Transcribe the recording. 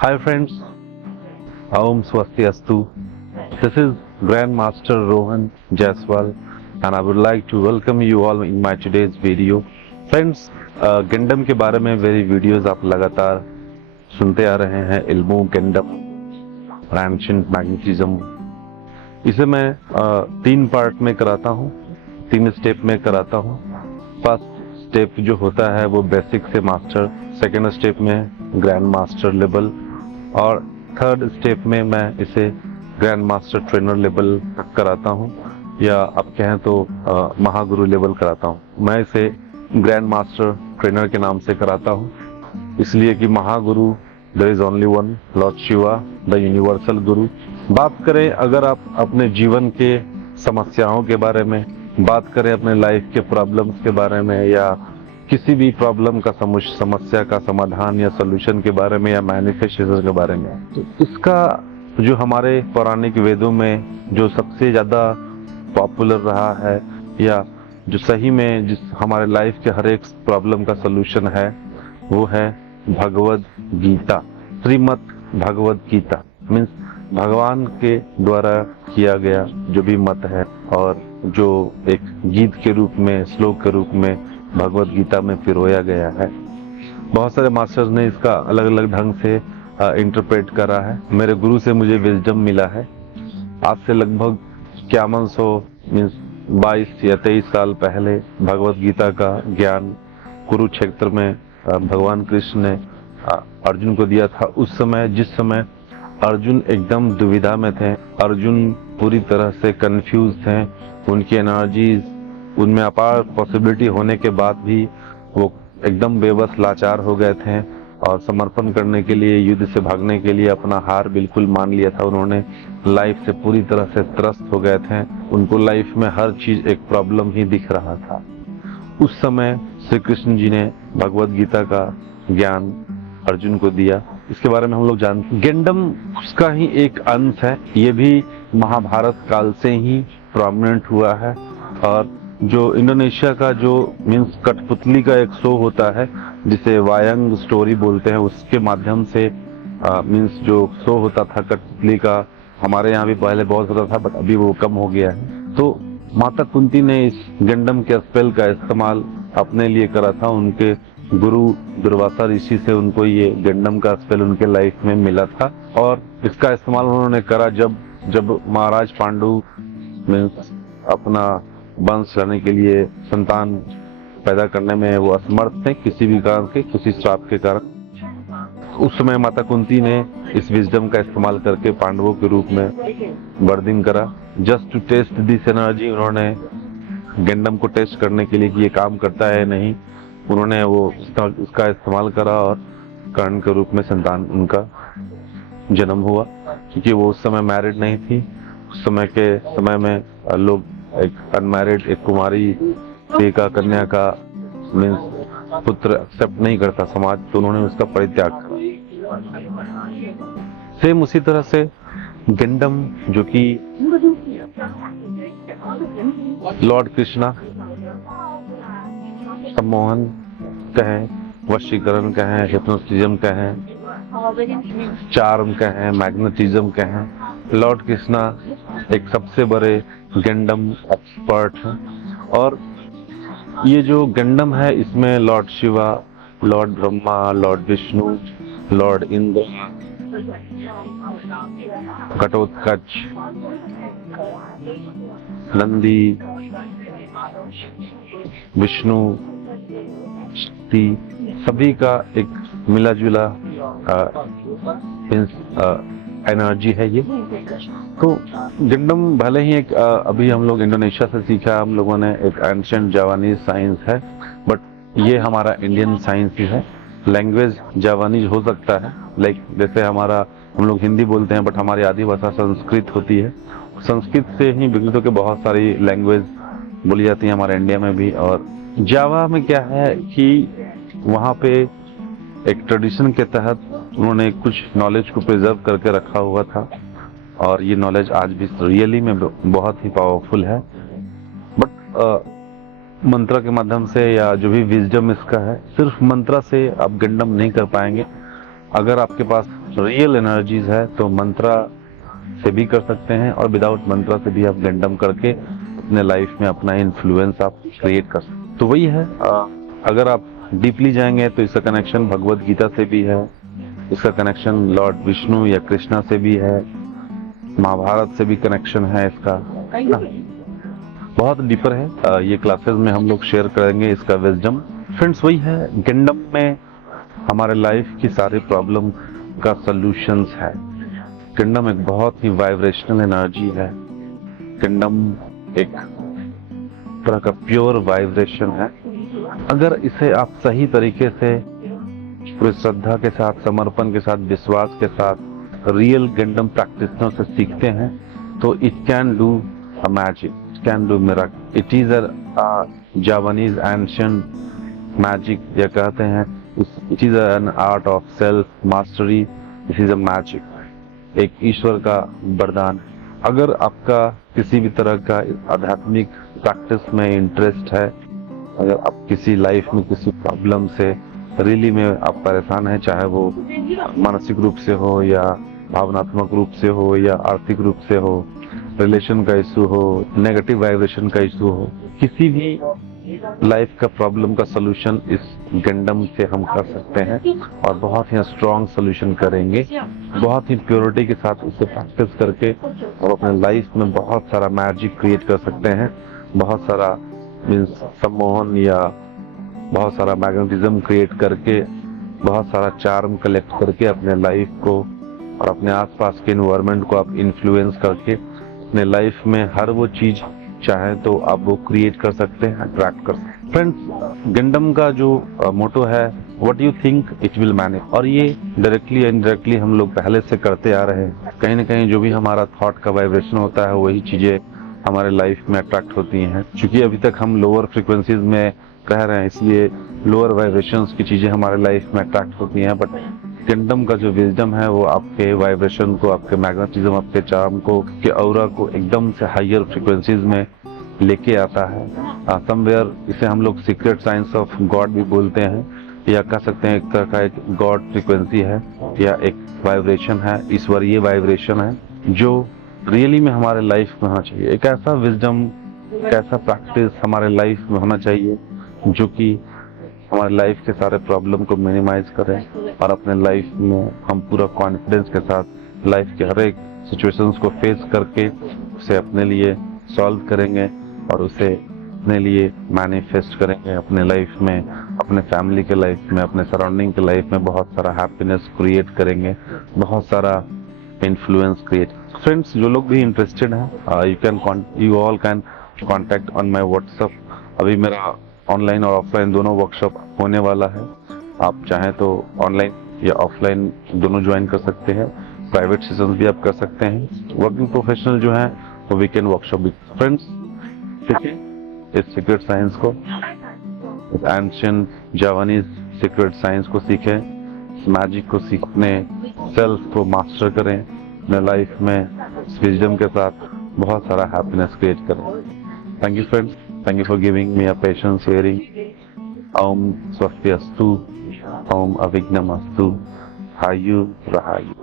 Hi friends, Aum Swastiastu. This is Grand Master Rohan Jaiswal and I would like to welcome you all in my today's video. Friends, गंडम के बारे में मेरी videos आप लगातार सुनते आ रहे हैं। इल्मू गंडम, एंशिएंट मैग्नेटिज्म, इसे मैं 3 पार्ट में कराता हूँ, 3 स्टेप में कराता हूँ। फर्स्ट स्टेप जो होता है वो बेसिक से मास्टर, सेकेंड स्टेप में ग्रैंड मास्टर लेवल और थर्ड स्टेप में मैं इसे ग्रैंड मास्टर ट्रेनर लेवल तक कराता हूँ या आप कहें तो महागुरु लेवल कराता हूँ। मैं इसे ग्रैंड मास्टर ट्रेनर के नाम से कराता हूँ इसलिए कि महागुरु there is only one, lord Shiva the universal guru. बात करें अगर आप अपने जीवन के समस्याओं के बारे में बात करें, अपने लाइफ के प्रॉब्लम्स के बारे में या किसी भी प्रॉब्लम का समस्या का समाधान या सॉल्यूशन के बारे में या मैनिफेस्टेशन के बारे में, तो इसका जो हमारे पौराणिक वेदों में जो सबसे ज़्यादा पॉपुलर रहा है या जो सही में जिस हमारे लाइफ के हर एक प्रॉब्लम का सॉल्यूशन है वो है भगवद गीता। श्रीमद् भगवद गीता मीन्स भगवान के द्वारा किया गया जो भी मत है और जो एक गीत के रूप में, श्लोक के रूप में भगवद गीता में पिरोया गया है। बहुत सारे मास्टर्स ने इसका अलग अलग ढंग से इंटरप्रेट करा है। मेरे गुरु से मुझे विजडम मिला है। आज से लगभग 5100 मीन्स 22 या 23 साल पहले भगवद गीता का ज्ञान कुरुक्षेत्र में भगवान कृष्ण ने अर्जुन को दिया था। उस समय जिस समय अर्जुन एकदम दुविधा में थे, अर्जुन पूरी तरह से कंफ्यूज थे, उनकी एनर्जीज, उनमें अपार पॉसिबिलिटी होने के बाद भी वो एकदम बेबस लाचार हो गए थे और समर्पण करने के लिए, युद्ध से भागने के लिए अपना हार बिल्कुल मान लिया था। उन्होंने लाइफ से पूरी तरह से त्रस्त हो गए थे। उनको लाइफ में हर चीज एक प्रॉब्लम ही दिख रहा था। उस समय श्री कृष्ण जी ने भगवद गीता का ज्ञान अर्जुन को दिया। इसके बारे में हम लोग जानते हैं। गंडम उसका ही एक अंश है। ये भी महाभारत काल से ही प्रोमिनेंट हुआ है और जो इंडोनेशिया का जो मीन्स कठपुतली का एक शो होता है जिसे वायंग स्टोरी बोलते हैं, उसके माध्यम से मीन्स जो शो होता था कठपुतली का, हमारे यहाँ भी पहले बहुत होता था बट अभी वो कम हो गया है। तो माता कुंती ने इस गंडम के स्पेल का इस्तेमाल अपने लिए करा था। उनके गुरु दुर्वासा ऋषि से उनको ये गंडम का स्पेल उनके लाइफ में मिला था और इसका इस्तेमाल उन्होंने करा जब महाराज पांडु मीन्स अपना वंश लाने के लिए, संतान पैदा करने में वो असमर्थ थे किसी भी कारण के, किसी श्राप के कारण। उस समय माता कुंती ने इस विजडम का इस्तेमाल करके पांडवों के रूप में बर्दिंग करा। Just to test this energy, उन्होंने गंडम को टेस्ट करने के लिए कि ये काम करता है नहीं, उन्होंने वो उसका इस्तेमाल करा और कर्ण के रूप में संतान उनका जन्म हुआ। क्योंकि वो उस समय मैरिड नहीं थी। उस समय में लोग एक अनमैरिड, एक कुमारी का, कन्या का मीन्स पुत्र एक्सेप्ट नहीं करता समाज, तो उन्होंने उसका परित्याग करा। सेम उसी तरह से गंडम जो कि लॉर्ड कृष्णा सम्मोहन कहें, वशीकरण कहें, हिप्नोटिज्म कहें, चार्म कहें, मैग्नेटिज्म कहें, लॉर्ड कृष्णा एक सबसे बड़े गंडम एक्सपर्ट हैं। और ये जो गंडम है इसमें Lord Shiva, Lord Brahma, Lord Vishnu, Lord Indra, Ghatotkacha, Nandi, Vishnu, Shakti, सभी का एक मिला जुला एनर्जी है ये। तो गंडम भले ही एक अभी हम लोग इंडोनेशिया से सीखा, हम लोगों ने एक एंशिएंट जावानीज साइंस है, बट ये हमारा इंडियन साइंस ही है। लैंग्वेज जावानीज हो सकता है, लाइक जैसे हम लोग हिंदी बोलते हैं बट हमारी आदि भाषा संस्कृत होती है। संस्कृत से ही विकसित होकर बहुत सारी लैंग्वेज बोली जाती है हमारे इंडिया में भी। और जावा में क्या है कि वहाँ पे एक ट्रेडिशन के तहत उन्होंने कुछ नॉलेज को प्रिजर्व करके रखा हुआ था और ये नॉलेज आज भी रियली में बहुत ही पावरफुल है। बट मंत्र के माध्यम से या जो भी विजडम इसका है, सिर्फ मंत्र से आप गंडम नहीं कर पाएंगे। अगर आपके पास रियल एनर्जीज है तो मंत्रा से भी कर सकते हैं और विदाउट मंत्रा से भी आप गंडम करके अपने लाइफ में अपना इन्फ्लुएंस आप क्रिएट कर सकते हैं। तो वही है, अगर आप डीपली जाएंगे तो इसका कनेक्शन भगवत गीता से भी है, इसका कनेक्शन लॉर्ड विष्णु या कृष्णा से भी है, महाभारत से भी कनेक्शन है इसका, बहुत डीपर है। ये क्लासेस में हम लोग शेयर करेंगे इसका विजडम। फ्रेंड्स वही है, गंडम में हमारे लाइफ की सारी प्रॉब्लम का सॉल्यूशंस है। गंडम एक बहुत ही वाइब्रेशनल एनर्जी है। गंडम एक तरह का प्योर वाइब्रेशन है। अगर इसे आप सही तरीके से पूरी श्रद्धा के साथ, समर्पण के साथ, विश्वास के साथ रियल गंडम प्रैक्टिशनर से सीखते हैं तो it can do a magic, it can do miracle. It is a Japanese ancient magic, या कहते हैं it is an art of self mastery, this is a magic, एक ईश्वर का वरदान। अगर आपका किसी भी तरह का आध्यात्मिक प्रैक्टिस में इंटरेस्ट है, अगर आप किसी लाइफ में किसी प्रॉब्लम से रियली में आप परेशान हैं, चाहे वो मानसिक रूप से हो या भावनात्मक रूप से हो या आर्थिक रूप से हो, रिलेशन का इशू हो, नेगेटिव वाइब्रेशन का इशू हो, किसी भी लाइफ का प्रॉब्लम का सलूशन इस गंडम से हम कर सकते हैं और बहुत ही स्ट्रॉन्ग सलूशन करेंगे। बहुत ही प्योरिटी के साथ इसे प्रैक्टिस करके और अपने लाइफ में बहुत सारा मैजिक क्रिएट कर सकते हैं, बहुत सारा मीन्स सम्मोहन या बहुत सारा मैग्नेटिज्म क्रिएट करके, बहुत सारा चार्म कलेक्ट करके अपने लाइफ को और अपने आसपास के एनवायरनमेंट को आप इन्फ्लुएंस करके अपने लाइफ में हर वो चीज चाहे तो आप वो क्रिएट कर सकते हैं, अट्रैक्ट कर सकते हैं। फ्रेंड्स गंडम का जो मोटो है, what you think it will manifest, और ये डायरेक्टली इनडायरेक्टली हम लोग पहले से करते आ रहे हैं। कहीं ना कहीं जो भी हमारा थॉट का वाइब्रेशन होता है वही चीजें हमारे लाइफ में अट्रैक्ट होती हैं। क्योंकि अभी तक हम लोअर फ्रिक्वेंसीज में रह रहे हैं, इसलिए लोअर वाइब्रेशंस की चीजें हमारे लाइफ में अट्रैक्ट होती हैं। बट गंडम का जो विजडम है वो आपके वाइब्रेशन को, आपके मैग्नेटिज्म, आपके चार्म को, के ऑरा को एकदम से हायर फ्रिक्वेंसीज में लेके आता है। समवेयर इसे हम लोग सीक्रेट साइंस ऑफ गॉड भी बोलते हैं, या कह सकते हैं एक तरह का एक गॉड फ्रिक्वेंसी है या एक वाइब्रेशन है, ईश्वरीय वाइब्रेशन है जो रियली में हमारे लाइफ में होना चाहिए। एक ऐसा विजडम, एक ऐसा प्रैक्टिस हमारे लाइफ में होना चाहिए जो कि हमारे लाइफ के सारे प्रॉब्लम को मिनिमाइज करें और अपने लाइफ में हम पूरा कॉन्फिडेंस के साथ लाइफ के हर एक सिचुएशंस को फेस करके उसे अपने लिए सॉल्व करेंगे और उसे अपने लिए मैनिफेस्ट करेंगे अपने लाइफ में, अपने फैमिली के लाइफ में, अपने सराउंडिंग के लाइफ में बहुत सारा हैप्पीनेस क्रिएट करेंगे, बहुत सारा इन्फ्लुएंस क्रिएट। फ्रेंड्स जो लोग भी इंटरेस्टेड हैं, you all can contact on my WhatsApp. अभी मेरा ऑनलाइन और ऑफलाइन दोनों वर्कशॉप होने वाला है। आप चाहें तो ऑनलाइन या ऑफलाइन दोनों ज्वाइन कर सकते हैं, प्राइवेट सेशंस भी आप कर सकते हैं। वर्किंग प्रोफेशनल जो हैं वो वीकेंड वर्कशॉप भी। फ्रेंड्स सीखें इस सीक्रेट साइंस को, इस एंशिएंट जापानीज सीक्रेट साइंस को सीखें, इस मैजिक को सीख, अपने सेल्फ को मास्टर करें, अपने लाइफ में इस विजडम के साथ बहुत सारा हैप्पीनेस क्रिएट करें। Thank you friends, thank you for giving me a patience hearing. Om Swastiastu, Om Avignamastu, Hayu Rahayu.